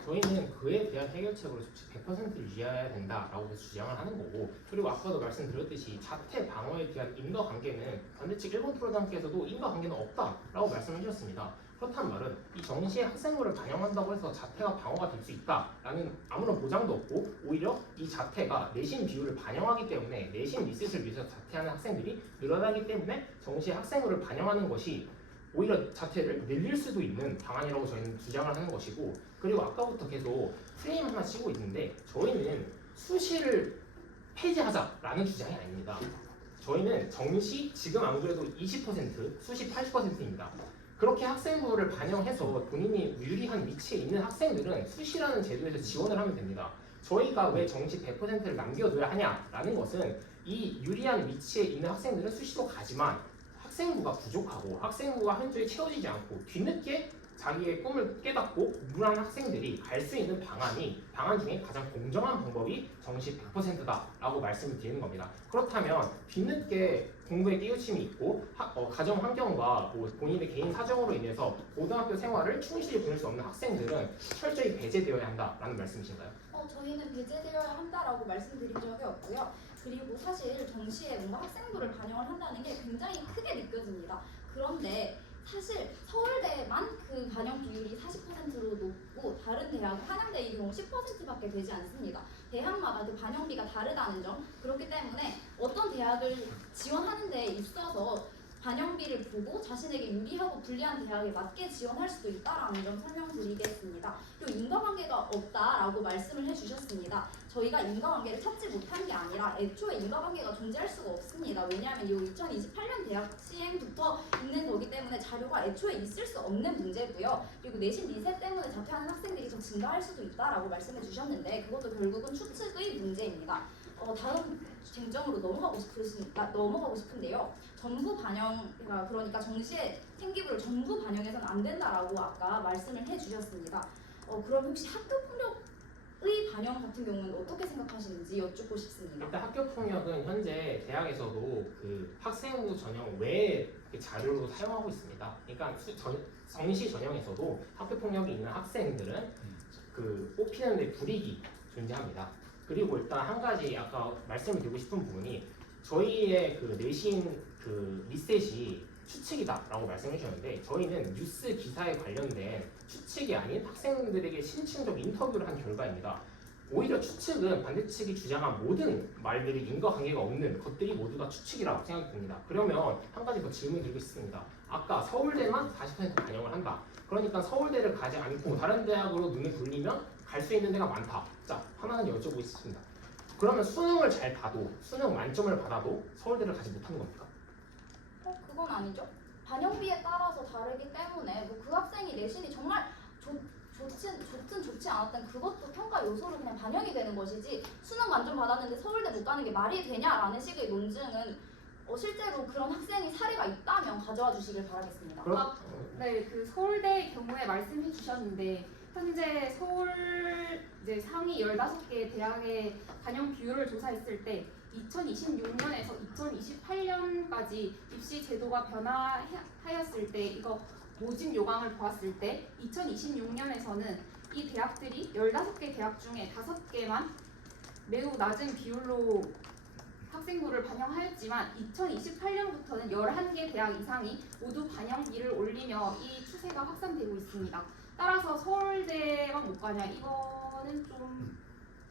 저희는 그에 대한 해결책으로 100%를 유지해야 된다라고 주장을 하는 거고, 그리고 아까도 말씀드렸듯이 자퇴 방어에 대한 인과관계는 반대측 일본 토론단께서도 인과관계는 없다라고 말씀을 해주셨습니다. 그렇단 말은 이 정시의 학생부를 반영한다고 해서 자퇴가 방어가 될 수 있다라는 아무런 보장도 없고, 오히려 이 자퇴가 내신 비율을 반영하기 때문에 내신 리셋을 위해서 자퇴하는 학생들이 늘어나기 때문에 정시의 학생부를 반영하는 것이 오히려 자퇴를 늘릴 수도 있는 방안이라고 저희는 주장을 하는 것이고, 그리고 아까부터 계속 프레임 하나 치고 있는데 저희는 수시를 폐지하자라는 주장이 아닙니다. 저희는 정시 지금 안 그래도 20%, 수시 80%입니다. 그렇게 학생부를 반영해서 본인이 유리한 위치에 있는 학생들은 수시라는 제도에서 지원을 하면 됩니다. 저희가 왜 정시 100%를 남겨둬야 하냐라는 것은 이 유리한 위치에 있는 학생들은 수시로 가지만 학생부가 부족하고 학생부가 한 주에 채워지지 않고 뒤늦게 자기의 꿈을 깨닫고 공부를 하는 학생들이 갈 수 있는 방안 중에 가장 공정한 방법이 정시 100%다라고 말씀을 드리는 겁니다. 그렇다면 뒤늦게 공부에 깨우침이 있고 가정 환경과 본인의 개인 사정으로 인해서 고등학교 생활을 충실히 보낼 수 없는 학생들은 철저히 배제되어야 한다라는 말씀이신가요? 저희는 배제되어야 한다라고 말씀드린 적이 없고요. 그리고 사실 정시에 뭔가 학생부를 반영을 한다는 게 굉장히 크게 느껴집니다. 그런데 사실 서울대만 그 반영 비율이 40%로 높고 다른 대학, 한양대의 경우 10%밖에 되지 않습니다. 대학마다 그 반영비가 다르다는 점, 그렇기 때문에 어떤 대학을 지원하는 데 있어서 반영비를 보고 자신에게 유리하고 불리한 대학에 맞게 지원할 수도 있다라는 점 설명드리겠습니다. 그리고 인과관계가 없다라고 말씀을 해주셨습니다. 저희가 인과관계를 찾지 못한 게 아니라 애초에 인과관계가 존재할 수가 없습니다. 왜냐하면 이 2028년 대학 시행부터 있는 거기 때문에 자료가 애초에 있을 수 없는 문제고요. 그리고 내신 리셋 때문에 자퇴하는 학생들이 더 증가할 수도 있다라고 말씀해 주셨는데 그것도 결국은 추측의 문제입니다. 다음 쟁점으로 넘어가고 싶은데요. 전부 반영, 그러니까 정시에 생기부를 전부 반영해서는 안 된다라고 아까 말씀을 해주셨습니다. 그럼 혹시 학교폭력의 반영 같은 경우는 어떻게 생각하시는지 여쭙고 싶습니다. 일단 학교폭력은 현재 대학에서도 그 학생부 전형 외에 자료로 사용하고 있습니다. 그러니까 정시 전형에서도 학교폭력이 있는 학생들은 그 뽑히는 데 불이익이 존재합니다. 그리고 일단 한 가지 아까 말씀을 드리고 싶은 부분이 저희의 그 내신 그 리셋이 추측이다라고 말씀해 주셨는데 저희는 뉴스 기사에 관련된 추측이 아닌 학생들에게 심층적 인터뷰를 한 결과입니다. 오히려 추측은 반대측이 주장한 모든 말들이 인과관계가 없는 것들이 모두 다 추측이라고 생각이 듭니다. 그러면 한 가지 더 질문 드리고 싶습니다. 아까 서울대만 40% 반영을 한다. 그러니까 서울대를 가지 않고 다른 대학으로 눈을 돌리면 갈 수 있는 데가 많다. 자, 하나는 여쭤보고 싶습니다. 그러면 수능을 잘 봐도 수능 만점을 받아도 서울대를 가지 못하는 겁니까? 그건 아니죠. 반영비에 따라서 다르기 때문에 그 학생이 내신이 정말 좋지 않았던 그것도 평가 요소로 그냥 반영이 되는 것이지 수능 만점 받았는데 서울대 못 가는 게 말이 되냐라는 식의 논증은 실제로 그런 학생이 사례가 있다면 가져와 주시길 바라겠습니다. 네, 그 서울대의 경우에 말씀해 주셨는데 현재 서울 이제 상위 15개 대학의 반영 비율을 조사했을 때 2026년에서 2028년까지 입시 제도가 변화하였을 때 이거 모집 요강을 보았을 때 2026년에서는 이 대학들이 15개 대학 중에 5개만 매우 낮은 비율로 학생부를 반영하였지만 2028년부터는 11개 대학 이상이 모두 반영비를 올리며 이 추세가 확산되고 있습니다. 따라서 서울 대체만 못 가냐 이거는 좀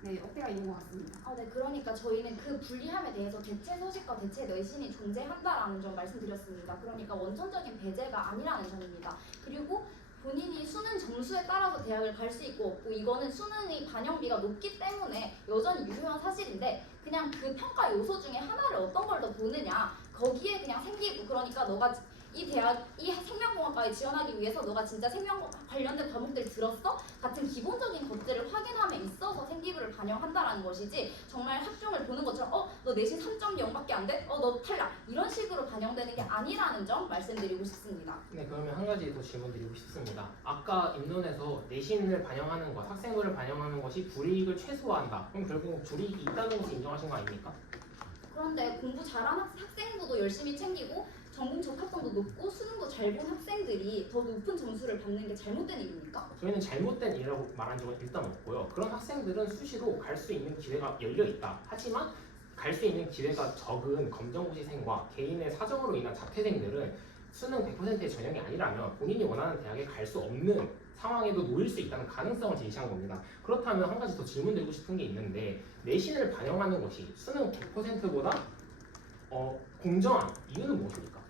어때가 있는 것 같습니다. 네, 그러니까 저희는 그 불리함에 대해서 대체 소식과 대체 내신이 존재한다라는 점 말씀드렸습니다. 그러니까 원천적인 배제가 아니라는 점입니다. 그리고 본인이 수능 점수에 따라서 대학을 갈 수 있고 없고 이거는 수능의 반영비가 높기 때문에 여전히 유효한 사실인데 그냥 그 평가 요소 중에 하나를 어떤 걸 더 보느냐 거기에 그냥 생기고 그러니까 너가 이 대학 이 생명공학과에 지원하기 위해서 너가 진짜 생명공학 관련된 과목들 들었어? 같은 기본적인 것들을 확인함에 있어서 생기부를 반영한다라는 것이지 정말 학종을 보는 것처럼 너 내신 3.0밖에 안 돼? 너 탈락 이런 식으로 반영되는 게 아니라는 점 말씀드리고 싶습니다. 네, 그러면 한 가지 더 질문 드리고 싶습니다. 아까 입론에서 내신을 반영하는 것, 학생부를 반영하는 것이 불이익을 최소화한다. 그럼 결국 불이익이 있다는 것을 인정하신 거 아닙니까? 그런데 공부 잘하는 학생부도 열심히 챙기고 전공 적합성도 높고 수능도 잘 본 학생들이 더 높은 점수를 받는 게 잘못된 일입니까? 저희는 잘못된 일이라고 말한 적은 일단 없고요. 그런 학생들은 수시로 갈 수 있는 기회가 열려 있다. 하지만 갈 수 있는 기회가 적은 검정고시생과 개인의 사정으로 인한 자퇴생들은 수능 100%의 전형이 아니라면 본인이 원하는 대학에 갈 수 없는 상황에도 놓일 수 있다는 가능성을 제시한 겁니다. 그렇다면 한 가지 더 질문드리고 싶은 게 있는데 내신을 반영하는 것이 수능 100%보다 공정한 이유는 무엇입니까?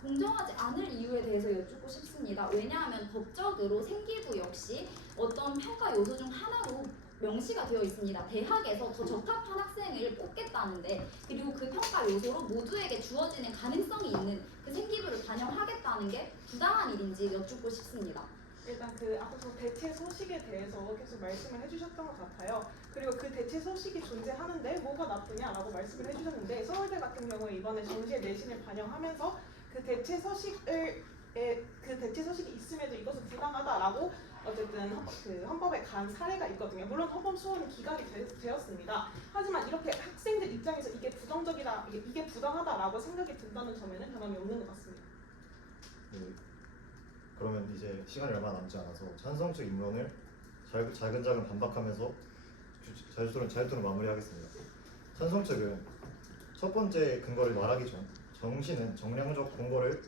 공정하지 않을 이유에 대해서 여쭙고 싶습니다. 왜냐하면 법적으로 생기부 역시 어떤 평가 요소 중 하나로 명시가 되어 있습니다. 대학에서 더 적합한 학생을 뽑겠다는데 그리고 그 평가 요소로 모두에게 주어지는 가능성이 있는 그 생기부를 반영하겠다는 게 부당한 일인지 여쭙고 싶습니다. 일단 앞서서 대체 소식에 대해서 계속 말씀을 해주셨던 것 같아요. 그리고 그 대체 소식이 존재하는데 뭐가 나쁘냐라고 말씀을 해주셨는데 서울대 같은 경우에 이번에 정시의 내신을 반영하면서 그 대체 소식이 있음에도 이것은 부당하다라고 어쨌든 헌법에 간 사례가 있거든요. 물론 헌법 소원은 기각이 되었습니다. 하지만 이렇게 학생들 입장에서 이게 부정적이다, 이게 부당하다라고 생각이 든다는 점에는 변함이 없는 것 같습니다. 네, 그러면 이제 시간이 얼마 남지 않아서 찬성 측 입론을 자근자근 반박하면서 자유토론 마무리하겠습니다. 찬성 측은 첫 번째 근거를 말하기 전 정시는 정량적 공정을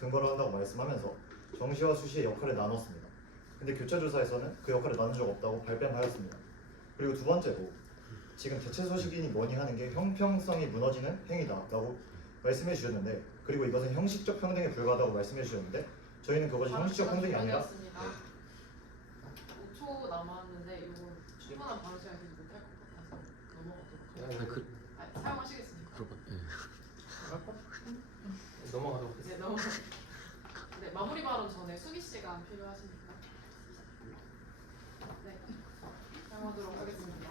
근거로 한다고 말씀하면서 정시와 수시의 역할을 나눴습니다. 근데 교차조사에서는 그 역할을 나눈 적 없다고 발뺌하였습니다. 그리고 두 번째로 지금 대체 소식이니 뭐니 하는 게 형평성이 무너지는 행위다라고 말씀해 주셨는데 그리고 이것은 형식적 평등에 불과하다고 말씀해 주셨는데 저희는 그것이 형식적 평등이 아니라 5초 남았는데 이거 충분한 발언 시간이 되지 못할 것 같아서 넘어가도록 하겠습니다. 사용하시겠습니까? 넘어가도록 하겠습니다. 네, 넘어가. 네, 마무리 발언 전에 수기 시간 필요하십니까? 네, 사용하도록 하겠습니다.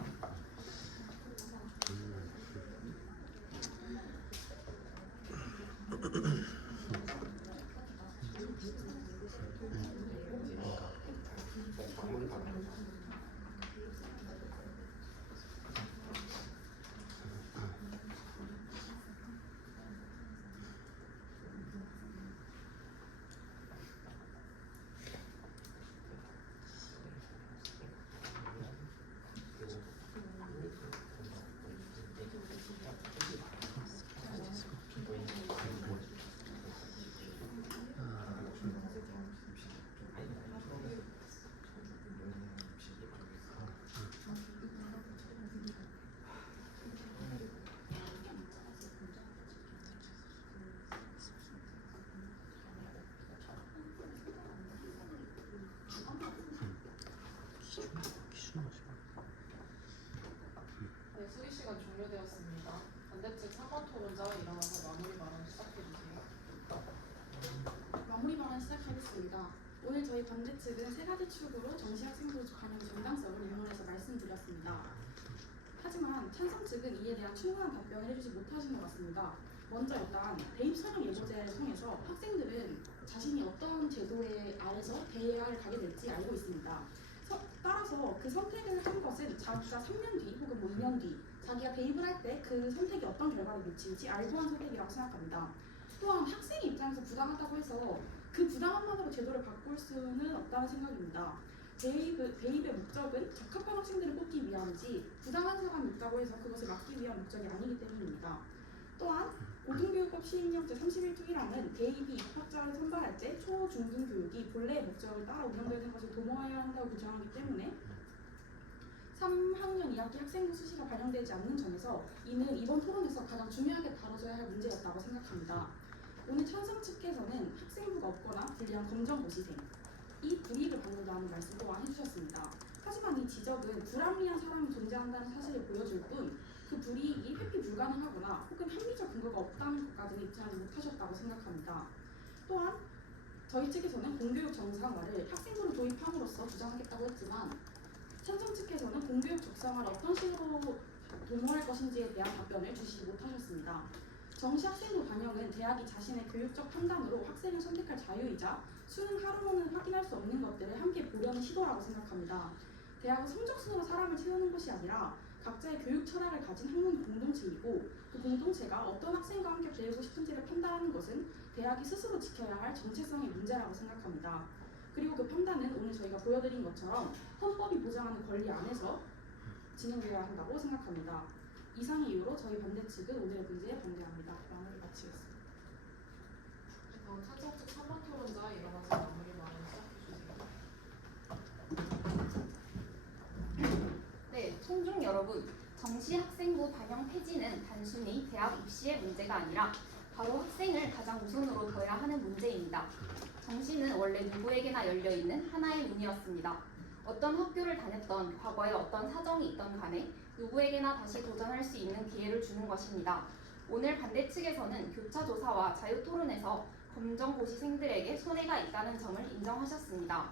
네, 수기 시간 종료되었습니다. 반대측 3번 토론자 일어나서 마무리 발언 시작해주세요. 마무리 발언 시작하겠습니다. 오늘 저희 반대측은 세 가지 축으로 정시 학생부 반영 정당성을 일론에서 말씀드렸습니다. 하지만 찬성 측은 이에 대한 충분한 답변을 해주지 못하신 것 같습니다. 먼저 일단 대입 선형 예고제를 통해서 학생들은 자신이 어떤 제도에 아래서 대학을 가게 될지 알고 있습니다. 따라서 그 선택을 한 것은 자기가 3년 뒤 혹은 2년 뒤 자기가 대입을 할 때 그 선택이 어떤 결과를 미칠지 알고 한 선택이라고 생각합니다. 또한 학생 입장에서 부당하다고 해서 그 부당함만으로 제도를 바꿀 수는 없다는 생각입니다. 대입의 목적은 적합한 학생들을 뽑기 위함이지 부당한 사람이 있다고 해서 그것을 막기 위한 목적이 아니기 때문입니다. 또한 고등교육법 시행령 제31조 1항은 대입이 입학자를 선발할 때 초, 중등 교육이 본래의 목적을 따라 운영되는 것을 도모해야 한다고 규정하기 때문에 3학년 2학기 학생부 수시가 반영되지 않는 점에서 이는 이번 토론에서 가장 중요하게 다뤄져야 할 문제였다고 생각합니다. 오늘 찬성 측에서는 학생부가 없거나 불리한 검정고시생, 이 불이익을 받는다는 말씀 또한 해주셨습니다. 하지만 이 지적은 불합리한 사람이 존재한다는 사실을 보여줄 뿐 그 불이익이 회피 불가능하거나 혹은 합리적 근거가 없다는 것까지는 입증하지 못하셨다고 생각합니다. 또한 저희 측에서는 공교육 정상화를 학생부를 도입함으로써 주장하겠다고 했지만 찬성 측에서는 공교육 정상화를 어떤 식으로 도모할 것인지에 대한 답변을 주시지 못하셨습니다. 정시 학생부 반영은 대학이 자신의 교육적 판단으로 학생을 선택할 자유이자 수능 하루는 확인할 수 없는 것들을 함께 보려는 시도라고 생각합니다. 대학은 성적순으로 사람을 채우는 것이 아니라 각자의 교육 철학을 가진 학문 공동체이고 그 공동체가 어떤 학생과 함께 배우고 싶은지를 판단하는 것은 대학이 스스로 지켜야 할 정체성의 문제라고 생각합니다. 그리고 그 판단은 오늘 저희가 보여드린 것처럼 헌법이 보장하는 권리 안에서 진행되어야 한다고 생각합니다. 이상의 이유로 저희 반대 측은 오늘의 문제에 반대합니다. 마무리 마치겠습니다. 다음 찬성 측 3번 토론자 일어나서 마무리 발언 시작해주세요. 네, 총중 여러분, 정시 학생부 반영 폐지는 단순히 대학 입시의 문제가 아니라 바로 학생을 가장 우선으로 둬야 하는 문제입니다. 정시는 원래 누구에게나 열려있는 하나의 문이었습니다. 어떤 학교를 다녔던 과거에 어떤 사정이 있던 간에 누구에게나 다시 도전할 수 있는 기회를 주는 것입니다. 오늘 반대 측에서는 교차조사와 자유토론에서 검정고시생들에게 손해가 있다는 점을 인정하셨습니다.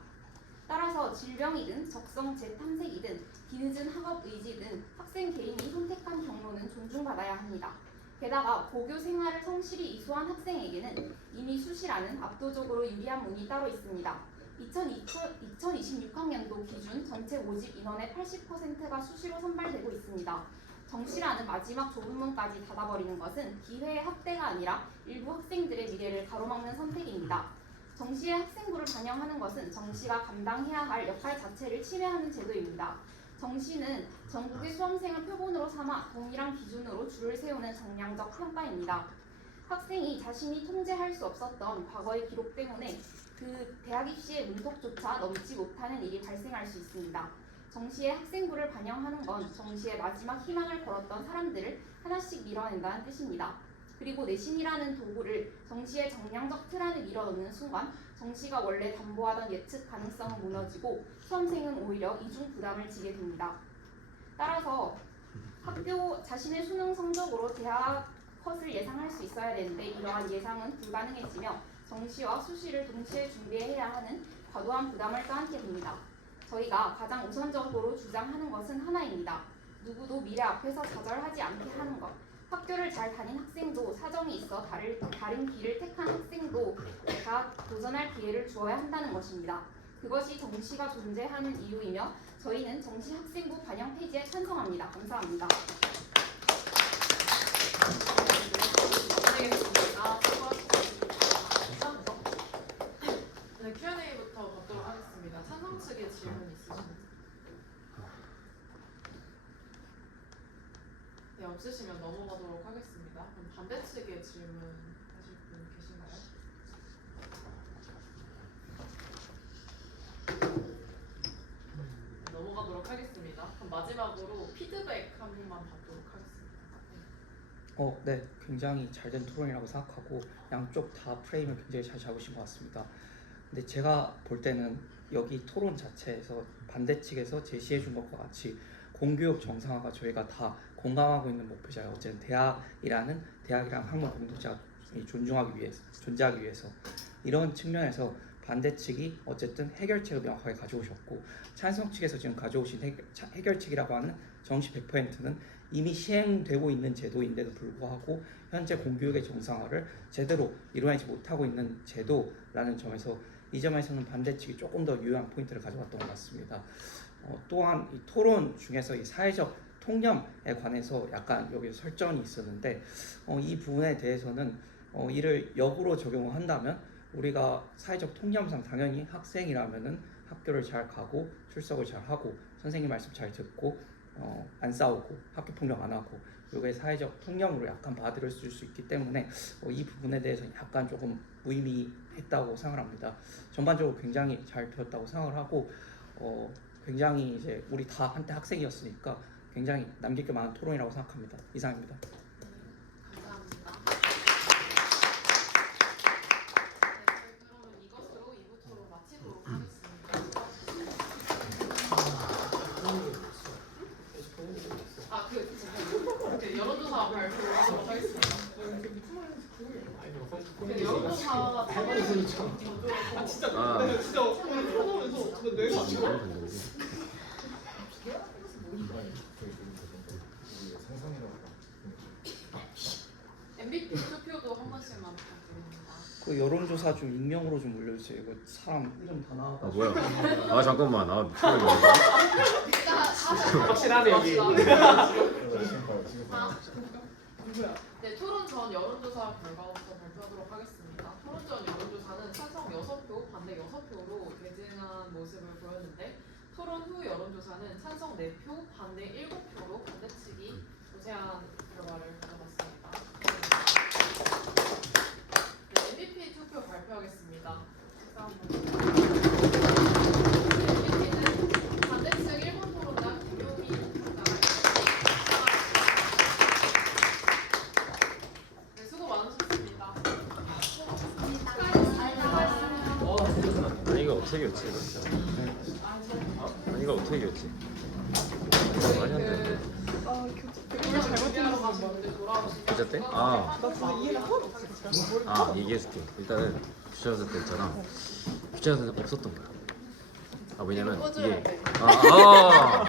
따라서 질병이든 적성 재탐색이든 뒤늦은 학업 의지든 학생 개인이 선택한 경로는 존중받아야 합니다. 게다가 고교 생활을 성실히 이수한 학생에게는 이미 수시라는 압도적으로 유리한 문이 따로 있습니다. 2026학년도 기준 전체 모집 인원의 80%가 수시로 선발되고 있습니다. 정시라는 마지막 좁은 문까지 닫아버리는 것은 기회의 학대가 아니라 일부 학생들의 미래를 가로막는 선택입니다. 정시의 학생부를 반영하는 것은 정시가 감당해야 할 역할 자체를 침해하는 제도입니다. 정시는 전국의 수험생을 표본으로 삼아 동일한 기준으로 줄을 세우는 정량적 평가입니다. 학생이 자신이 통제할 수 없었던 과거의 기록 때문에 그 대학 입시의 문턱조차 넘지 못하는 일이 발생할 수 있습니다. 정시의 학생부를 반영하는 건 정시의 마지막 희망을 걸었던 사람들을 하나씩 밀어낸다는 뜻입니다. 그리고 내신이라는 도구를 정시의 정량적 틀 안에 밀어넣는 순간 정시가 원래 담보하던 예측 가능성은 무너지고 수험생은 오히려 이중 부담을 지게 됩니다. 따라서 학교 자신의 수능 성적으로 대학 컷을 예상할 수 있어야 되는데 이러한 예상은 불가능해지며 정시와 수시를 동시에 준비해야 하는 과도한 부담을 떠안게 됩니다. 저희가 가장 우선적으로 주장하는 것은 하나입니다. 누구도 미래 앞에서 좌절하지 않게 하는 것. 학교를 잘 다닌 학생도 사정이 있어 다른 길을 택한 학생도 다 도전할 기회를 주어야 한다는 것입니다. 그것이 정시가 존재하는 이유이며 저희는 정시 학생부 반영 폐지에 찬성합니다. 감사합니다. 네, Q&A부터 받도록 하겠습니다. 찬성 측에 질문 있으신지? 네, 없으시면 넘어가도록 하겠습니다. 그럼 반대 측에 질문 하실 분 계신가요? 넘어가도록 하겠습니다. 그럼 마지막으로 피드백 한 번만 받도록 하겠습니다. 네, 굉장히 잘된 토론이라고 생각하고 양쪽 다 프레임을 굉장히 잘 잡으신 것 같습니다. 근데 제가 볼 때는 여기 토론 자체에서 반대 측에서 제시해 준 것과 같이 공교육 정상화가 저희가 다 공감하고 있는 목표잖아요. 어쨌든 대학이라는 학문 공동체가 존재하기 위해서 이런 측면에서 반대 측이 어쨌든 해결책을 명확하게 가져오셨고 찬성 측에서 지금 가져오신 해결책이라고 하는 정시 100%는 이미 시행되고 있는 제도인데도 불구하고 현재 공교육의 정상화를 제대로 이루어내지 못하고 있는 제도라는 점에서 이 점에서는 반대 측이 조금 더 유효한 포인트를 가져왔던 것 같습니다. 또한 이 토론 중에서 이 사회적 통념에 관해서 약간 여기 설전이 있었는데 이 부분에 대해서는 이를 역으로 적용을 한다면 우리가 사회적 통념상 당연히 학생이라면은 학교를 잘 가고 출석을 잘 하고 선생님 말씀 잘 듣고 안 싸우고 학교 폭력 안 하고 이게 사회적 통념으로 약간 받아들일 수 있기 때문에 이 부분에 대해서 약간 조금 무의미했다고 생각합니다. 전반적으로 굉장히 잘 되었다고 생각을 하고 굉장히 이제 우리 다 한때 학생이었으니까 굉장히 남길 게 많은 토론이라고 생각합니다. 이상입니다. 감사합니다. 네, 그러면 이것으로 2부 토론 마치도록 하겠습니다. 그 여론조사 발표하도록 하겠습니다. 그 여론조사 MVP 투표도 한 번씩만 부탁드립니다. 그 여론조사 좀 익명으로 좀 올려주세요. 이거 사람 이름 다 나와. 아 뭐야? 아 잠깐만. 아 미친놈이야. 확실하네 여기. 네, 토론 전 여론조사 결과부터 발표하도록 하겠습니다. 토론 전 여론조사는 찬성 6표, 반대 6표로 대등한 모습을 보였는데 토론 후 여론조사는 찬성 4표, 반대 7표로 반대 측이 우세한 결과를 가져갔습니다. 네, MVP 투표 발표하겠습니다. MVP는 반대 측 1번 토론당 김용민 당사가 네, 수고 많으셨습니다. 아니 이거 어떻게 이겼지? 아니 이거 어떻게 이겼지? 많이 안 돼. 준비하러 가시는데 돌아오시면 주차 때? 아 얘기해줄게. 일단은 주차장 때 있잖아. 주차장 때 없었던 거야. 아 왜냐면 이게